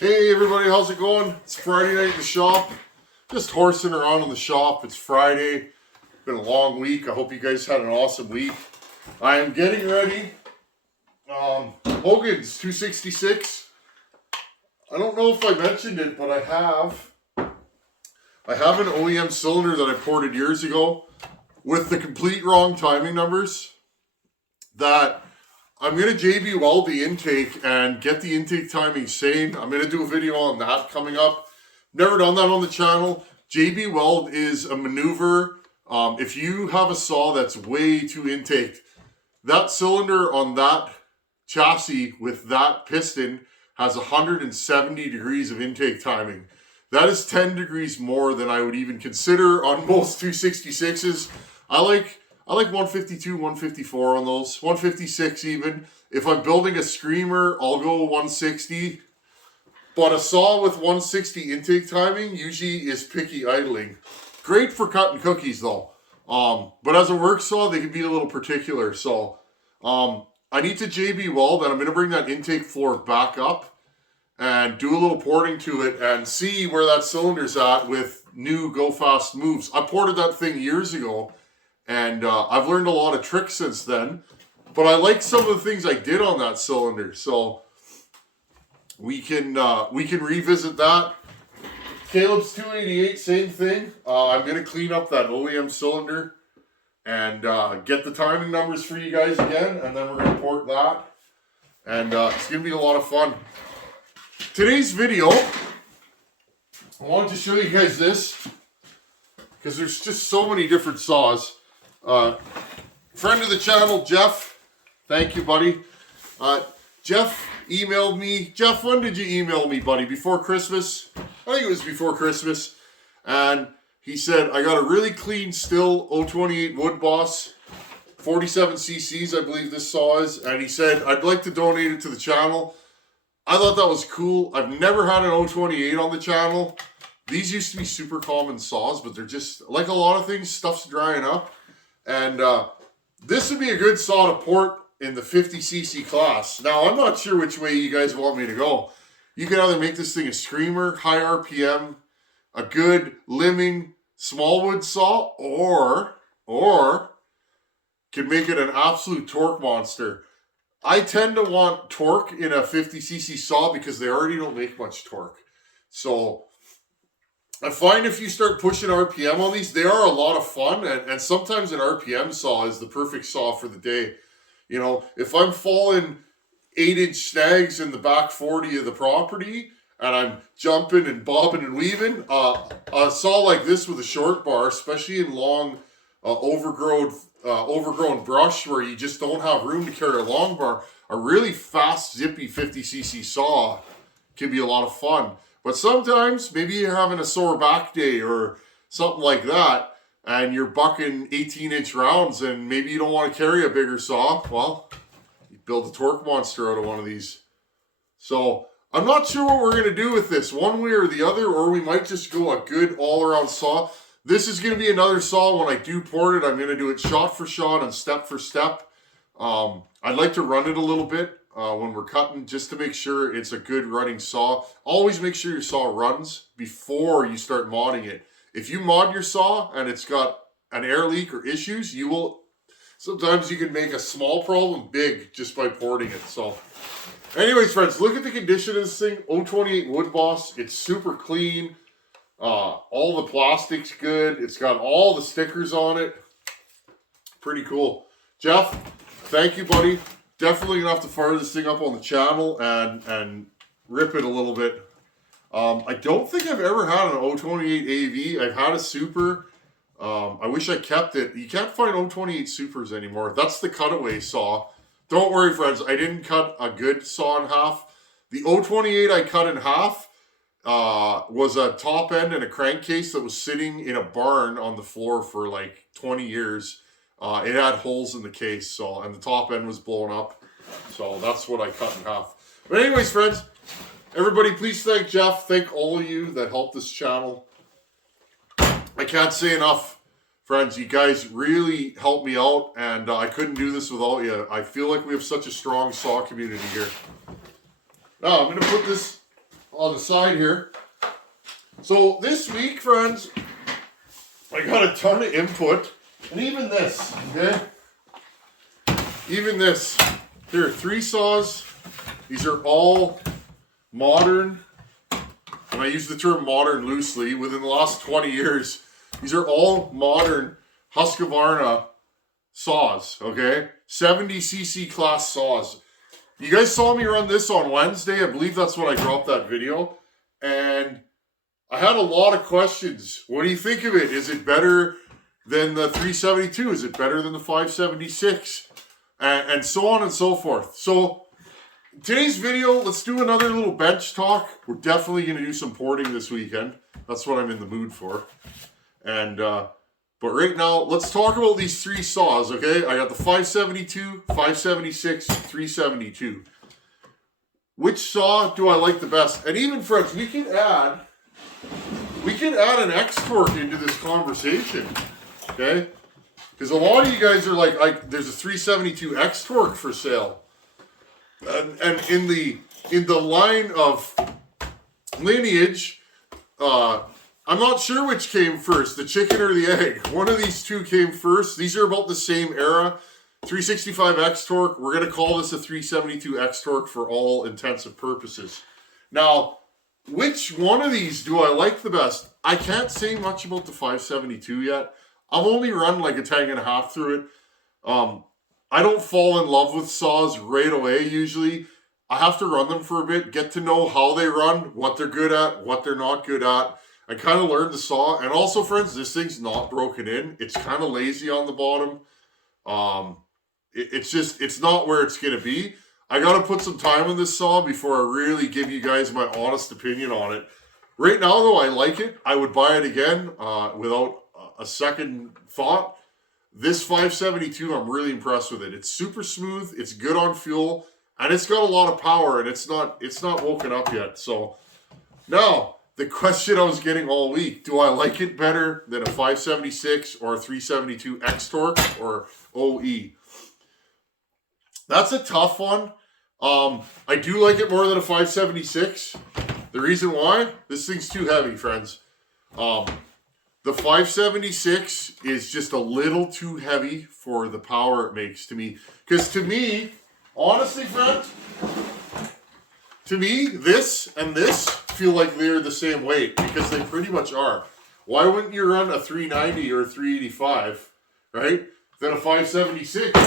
Hey everybody, how's it going? It's Friday night in the shop. Just horsing around in the shop. It's Friday. Been a long week. I hope you guys had an awesome week. I am getting ready. Hogan's 266. I don't know if I mentioned it, but I have an OEM cylinder that I ported years ago with the complete wrong timing numbers that I'm going to JB weld the intake and get the intake timing sane. I'm going to do a video on that coming up. Never done that on the channel. JB weld is a maneuver. If you have a saw that's way too intaked, that cylinder on that chassis with that piston has 170 degrees of intake timing. That is 10 degrees more than I would even consider on most 266s. I like 152, 154 on those, 156 even. If I'm building a screamer, I'll go 160. But a saw with 160 intake timing usually is picky idling. Great for cutting cookies though. But as a work saw, they can be a little particular. So I need to JB weld, and I'm going to bring that intake floor back up and do a little porting to it and see where that cylinder's at with new Go Fast moves. I ported that thing years ago. And I've learned a lot of tricks since then. But I like some of the things I did on that cylinder. So we can revisit that. Caleb's 288, same thing. I'm going to clean up that OEM cylinder and get the timing numbers for you guys again. And then we're going to port that. And it's going to be a lot of fun. Today's video, I wanted to show you guys this, because there's just so many different saws. Friend of the channel, Jeff. Thank you, buddy. Jeff emailed me. Jeff, when did you email me, buddy? Before Christmas? I think it was before Christmas. And he said, I got a really clean Stihl 028 Wood Boss, 47 cc's, I believe this saw is. And he said, I'd like to donate it to the channel. I thought that was cool. I've never had an 028 on the channel. These used to be super common saws, but they're just, like a lot of things, stuff's drying up. And this would be a good saw to port in the 50cc class. Now, I'm not sure which way you guys want me to go. You can either make this thing a screamer, high RPM, a good limbing small wood saw, or can make it an absolute torque monster. I tend to want torque in a 50cc saw because they already don't make much torque. So I find if you start pushing RPM on these, they are a lot of fun, and sometimes an RPM saw is the perfect saw for the day. You know, if I'm falling 8-inch snags in the back 40 of the property, and I'm jumping and bobbing and weaving, a saw like this with a short bar, especially in long, overgrown brush where you just don't have room to carry a long bar, a really fast, zippy 50cc saw can be a lot of fun. But sometimes, maybe you're having a sore back day or something like that, and you're bucking 18-inch rounds, and maybe you don't want to carry a bigger saw. Well, you build a torque monster out of one of these. So, I'm not sure what we're going to do with this, one way or the other, or we might just go a good all-around saw. This is going to be another saw. When I do port it, I'm going to do it shot for shot and step for step. I'd like to run it a little bit when we're cutting, just to make sure it's a good running saw. Always make sure your saw runs before you start modding it. If you mod your saw and it's got an air leak or issues, sometimes you can make a small problem big just by porting it. So anyways, friends, look at the condition of this thing. 028 Wood Boss. It's super clean. All the plastic's good. It's got all the stickers on it. Pretty cool. Jeff, thank you, buddy. Definitely gonna have to fire this thing up on the channel and rip it a little bit. I don't think I've ever had an 028 AV. I've had a Super. I wish I kept it. You can't find 028 Supers anymore. That's the cutaway saw. Don't worry, friends. I didn't cut a good saw in half. The 028 I cut in half was a top end and a crankcase that was sitting in a barn on the floor for like 20 years. It had holes in the case, and the top end was blown up. So that's what I cut in half. But anyways, friends, everybody, please thank Jeff. Thank all of you that helped this channel. I can't say enough, friends. You guys really helped me out, and I couldn't do this without you. I feel like we have such a strong saw community here. Now, I'm going to put this on the side here. So this week, friends, I got a ton of input, and even this, okay? Even this. Here are 3 saws. These are all modern, and I use the term modern loosely. Within the last 20 years, these are all modern Husqvarna saws, okay? 70cc class saws. You guys saw me run this on Wednesday. I believe that's when I dropped that video. And I had a lot of questions. What do you think of it? Is it better than the 372? Is it better than the 576? And so on and so forth. So today's video, let's do another little bench talk. We're definitely going to do some porting this weekend. That's what I'm in the mood for. And but right now, let's talk about these 3 saws, okay? I got the 572, 576, 372. Which saw do I like the best? And even, friends, we can add an xtorq into this conversation, okay? Because a lot of you guys are like, there's a 372 xtorq for sale. And in the line of lineage, I'm not sure which came first, the chicken or the egg. One of these 2 came first. These are about the same era. 365 xtorq. We're going to call this a 372 xtorq for all intents purposes. Now, which one of these do I like the best? I can't say much about the 572 yet. I've only run like a tank and a half through it. I don't fall in love with saws right away usually. I have to run them for a bit, get to know how they run, what they're good at, what they're not good at. I kind of learned the saw. And also, friends, this thing's not broken in. It's kind of lazy on the bottom. It's not where it's going to be. I got to put some time on this saw before I really give you guys my honest opinion on it. Right now, though, I like it. I would buy it again without a second thought. This 572, I'm really impressed with it. It's super smooth. It's good on fuel. And it's got a lot of power. And it's not woken up yet. So, now, the question I was getting all week, do I like it better than a 576 or a 372 xtorq or OE? That's a tough one. I do like it more than a 576. The reason why? This thing's too heavy, friends. The 576 is just a little too heavy for the power it makes to me. Because to me, honestly, friends, to me, this and this feel like they're the same weight because they pretty much are. Why wouldn't you run a 390 or a 385, right? Then a 576.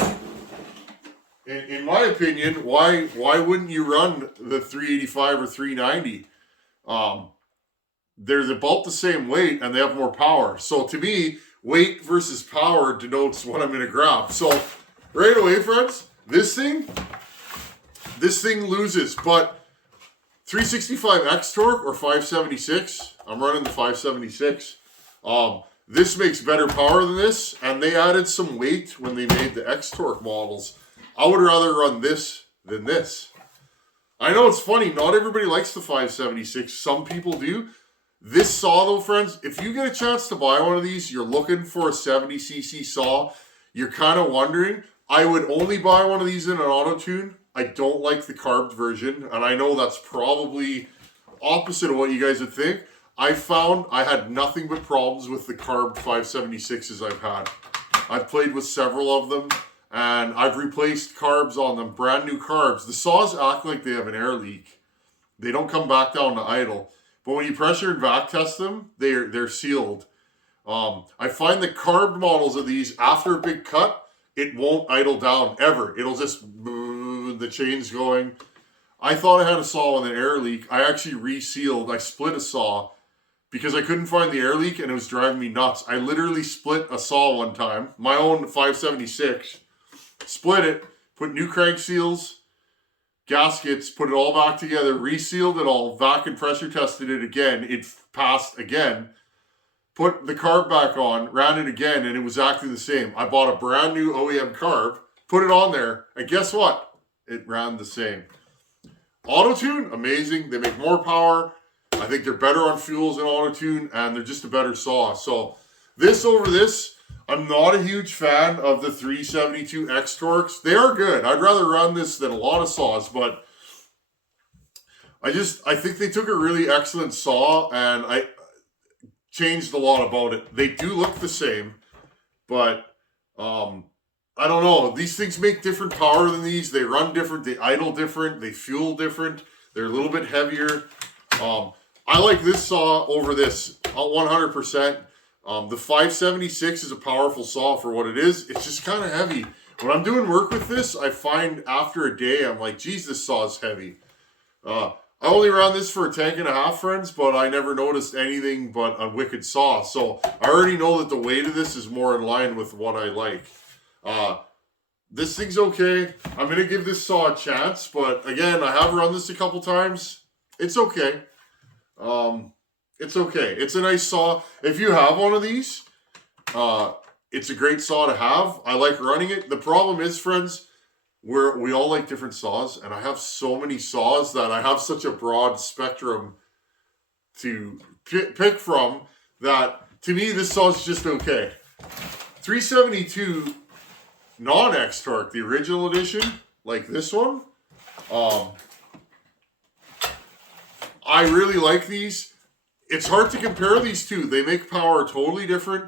In my opinion, why wouldn't you run the 385 or 390? They're about the same weight and they have more power. So to me, weight versus power denotes what I'm going to grab. So right away, friends, this thing loses. But 365 xtorq or 576, I'm running the 576. This makes better power than this, and they added some weight when they made the xtorq models. I would rather run this than this. I know it's funny, not everybody likes the 576. Some people do. This saw though, friends, if you get a chance to buy one of these, you're looking for a 70cc saw, you're kind of wondering, I would only buy one of these in an auto tune. I don't like the carbed version, and I know that's probably opposite of what you guys would think. I found I had nothing but problems with the carbed 576s I've had. I've played with several of them, and I've replaced carbs on them, brand new carbs. The saws act like they have an air leak. They don't come back down to idle. But when you pressure and vac test them, they're sealed. I find the carbed models of these, after a big cut, it won't idle down ever. It'll just, the chain's going. I thought I had a saw with an air leak. I actually resealed. I split a saw because I couldn't find the air leak and it was driving me nuts. I literally split a saw one time, my own 576, split it, put new crank seals, gaskets, put it all back together, resealed it all, vac and pressure tested it again. It passed again. Put the carb back on, ran it again, and it was acting the same. I bought a brand new OEM carb, put it on there, and guess what? It ran the same. Auto-tune, amazing. They make more power. I think they're better on fuels than auto-tune, and they're just a better saw. So this over this, I'm not a huge fan of the 372 xtorqs. They are good. I'd rather run this than a lot of saws, but I think they took a really excellent saw and I changed a lot about it. They do look the same, but I don't know. These things make different power than these. They run different. They idle different. They fuel different. They're a little bit heavier. I like this saw over this 100%. The 576 is a powerful saw for what it is. It's just kind of heavy. When I'm doing work with this, I find after a day, I'm like, geez, this saw is heavy. I only ran this for a tank and a half, friends, but I never noticed anything but a wicked saw. So I already know that the weight of this is more in line with what I like. This thing's okay. I'm going to give this saw a chance, but again, I have run this a couple times. It's okay. It's okay. It's a nice saw. If you have one of these, it's a great saw to have. I like running it. The problem is, friends, we all like different saws, and I have so many saws that I have such a broad spectrum to pick from that to me this saw is just okay. 372 non-xtorq, the original edition, like this one. I really like these. It's hard to compare these two. They make power totally different.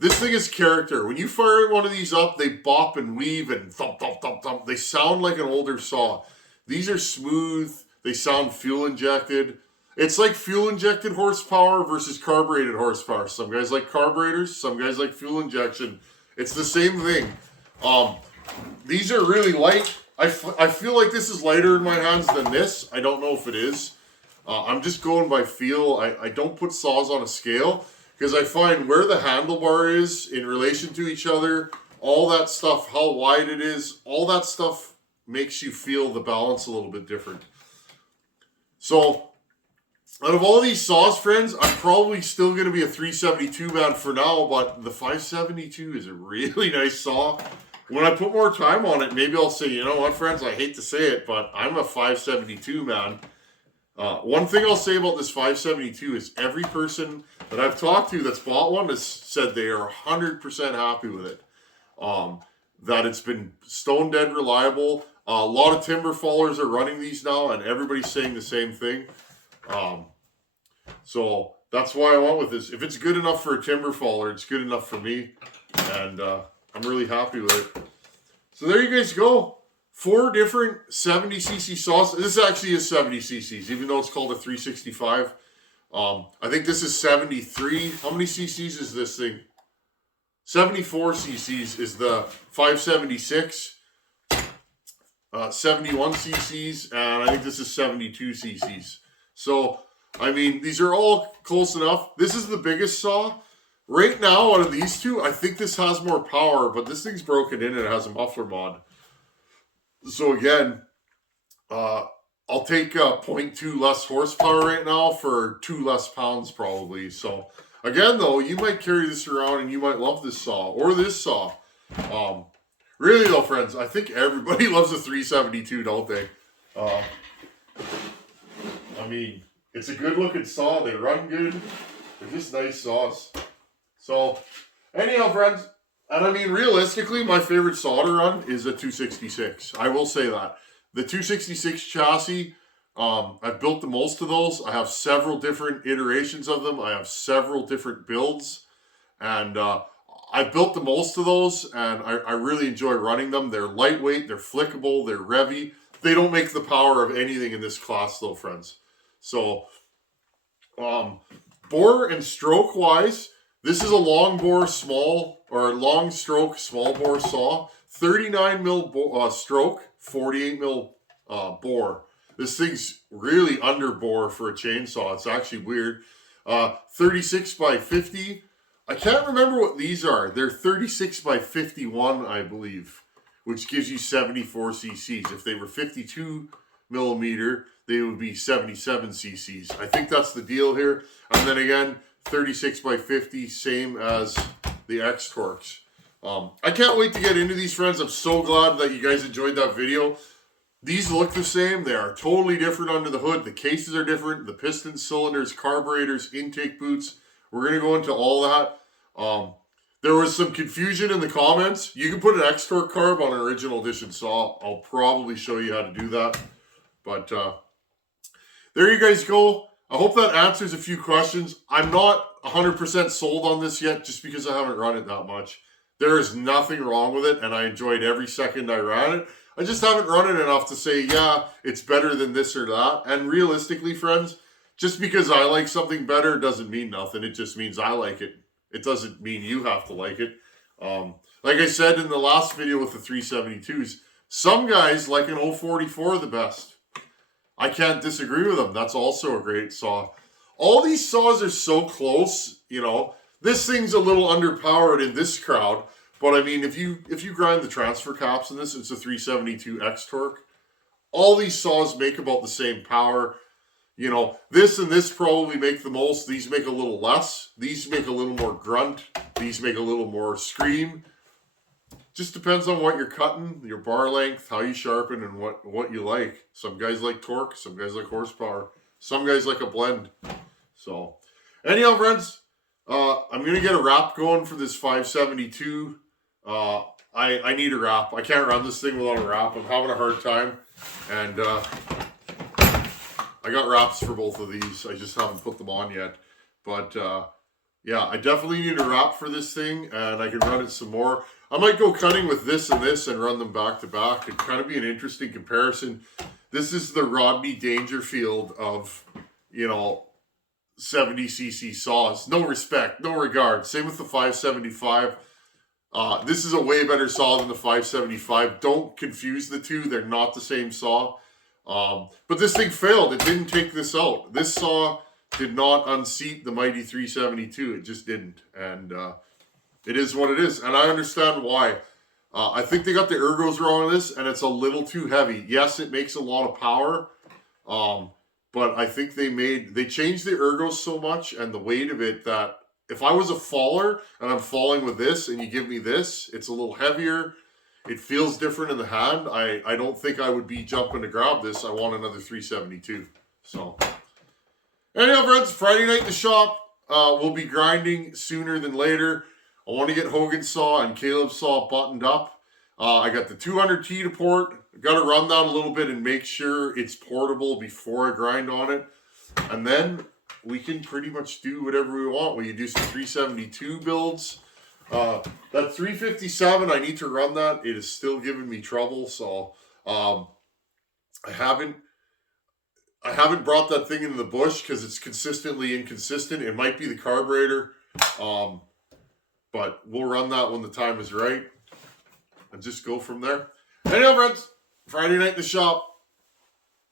This thing is character. When you fire one of these up, they bop and weave and thump, thump, thump, thump. They sound like an older saw. These are smooth. They sound fuel injected. It's like fuel injected horsepower versus carbureted horsepower. Some guys like carburetors. Some guys like fuel injection. It's the same thing. These are really light. I feel like this is lighter in my hands than this. I don't know if it is. I'm just going by feel. I don't put saws on a scale because I find where the handlebar is in relation to each other, all that stuff, how wide it is, all that stuff makes you feel the balance a little bit different. So out of all these saws, friends, I'm probably still going to be a 372 man for now, but the 572 is a really nice saw. When I put more time on it, maybe I'll say, you know what, friends, I hate to say it, but I'm a 572 man. One thing I'll say about this 572 is every person that I've talked to that's bought one has said they are 100% happy with it. That it's been stone dead reliable. A lot of timber fallers are running these now, and everybody's saying the same thing. So that's why I went with this. If it's good enough for a timber faller, it's good enough for me, and I'm really happy with it. So there you guys go. 4 different 70cc saws. This actually is 70 cc's, even though it's called a 365. I think this is 73. How many cc's is this thing? 74 cc's is the 576. 71 cc's, and I think this is 72 cc's. So, I mean, these are all close enough. This is the biggest saw. Right now, out of these two, I think this has more power, but this thing's broken in and it has a muffler mod. So again, I'll take 0.2 less horsepower right now for 2 less pounds probably. So again, though, you might carry this around and you might love this saw or this saw. Really though, friends, I think everybody loves a 372, don't they? I mean, it's a good looking saw. They run good. They're just nice saws. So anyhow, friends, and I mean, realistically, my favorite saw to run is a 266. I will say that. The 266 chassis, I've built the most of those. I have several different iterations of them. I have several different builds. And I've built the most of those, and I really enjoy running them. They're lightweight, they're flickable, they're revvy. They don't make the power of anything in this class, though, friends. So, bore and stroke-wise, this is a long bore long stroke small bore saw. 39 mil stroke, 48 mil bore. This thing's really under bore for a chainsaw. It's actually weird. 36 by 50. I can't remember what these are. They're 36 by 51, I believe, which gives you 74 cc's. If they were 52 millimeter, they would be 77 cc's. I think that's the deal here. And then again, 36 by 50, same as the xtorqs. I can't wait to get into these, friends. I'm so glad that you guys enjoyed that video. These look the same. They are totally different under the hood. The cases are different. The pistons, cylinders, carburetors, intake boots. We're going to go into all that. There was some confusion in the comments. You can put an xtorq carb on an original edition saw. I'll probably show you how to do that. But there you guys go. I hope that answers a few questions. I'm not 100% sold on this yet just because I haven't run it that much. There is nothing wrong with it, and I enjoyed every second I ran it. I just haven't run it enough to say, yeah, it's better than this or that. And realistically, friends, just because I like something better doesn't mean nothing. It just means I like it. It doesn't mean you have to like it. Like I said in the last video with the 372s, some guys like an 044 the best. I can't disagree with them. That's also a great saw. All these saws are so close, you know. This thing's a little underpowered in this crowd, but I mean, if you grind the transfer caps in this, it's a 372 xtorq. All these saws make about the same power. You know, this and this probably make the most. These make a little less. These make a little more grunt. These make a little more scream. Just depends on what you're cutting, your bar length, how you sharpen, and what you like. Some guys like torque. Some guys like horsepower. Some guys like a blend. So, anyhow, friends, I'm going to get a wrap going for this 572. I need a wrap. I can't run this thing without a wrap. I'm having a hard time. And I got wraps for both of these. I just haven't put them on yet. But yeah, I definitely need a wrap for this thing, and I can run it some more. I might go cutting with this and this and run them back to back. It'd kind of be an interesting comparison. This is the Rodney Dangerfield of, you know, 70cc saws. No respect, no regard. Same with the 575. This is a way better saw than the 575. Don't confuse the two. They're not the same saw. But this thing failed. It didn't take this out. This saw did not unseat the mighty 372. It just didn't. And it is what it is. And I understand why. I think they got the ergos wrong on this, and it's a little too heavy. Yes, it makes a lot of power. But I think they changed the ergos so much and the weight of it that if I was a faller and I'm falling with this and you give me this, it's a little heavier. It feels different in the hand. I don't think I would be jumping to grab this. I want another 372. So, anyhow, friends, Friday night in the shop. We'll be grinding sooner than later. I want to get Hogan's saw and Caleb's saw buttoned up. I got the 200T to port. I got to run that a little bit and make sure it's portable before I grind on it. And then we can pretty much do whatever we want. We can do some 372 builds. That 357, I need to run that. It is still giving me trouble, so I haven't brought that thing into the bush because it's consistently inconsistent. It might be the carburetor, but we'll run that when the time is right and just go from there. Anyhow, friends, Friday night in the shop.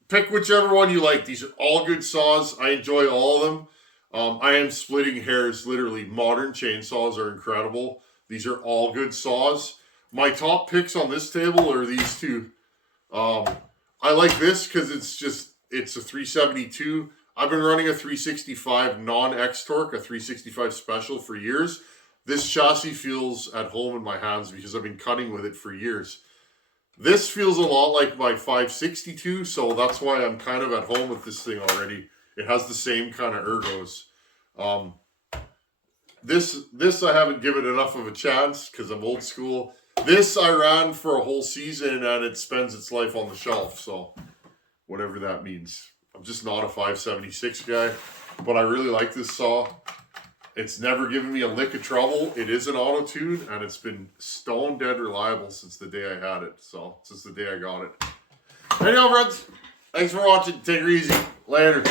Pick whichever one you like. These are all good saws. I enjoy all of them. I am splitting hairs, literally. Modern chainsaws are incredible. These are all good saws. My top picks on this table are these two. I like this because it's a 372. I've been running a 365 non-xtorq, a 365 special for years. This chassis feels at home in my hands because I've been cutting with it for years. This feels a lot like my 562, so that's why I'm kind of at home with this thing already. It has the same kind of ergos. This I haven't given enough of a chance because I'm old school. This I ran for a whole season and it spends its life on the shelf, so whatever that means. I'm just not a 576 guy, but I really like this saw. It's never given me a lick of trouble. It is an auto tune, and it's been stone dead reliable since the day I had it. So, since the day I got it. Anyhow, friends, thanks for watching. Take it easy. Later.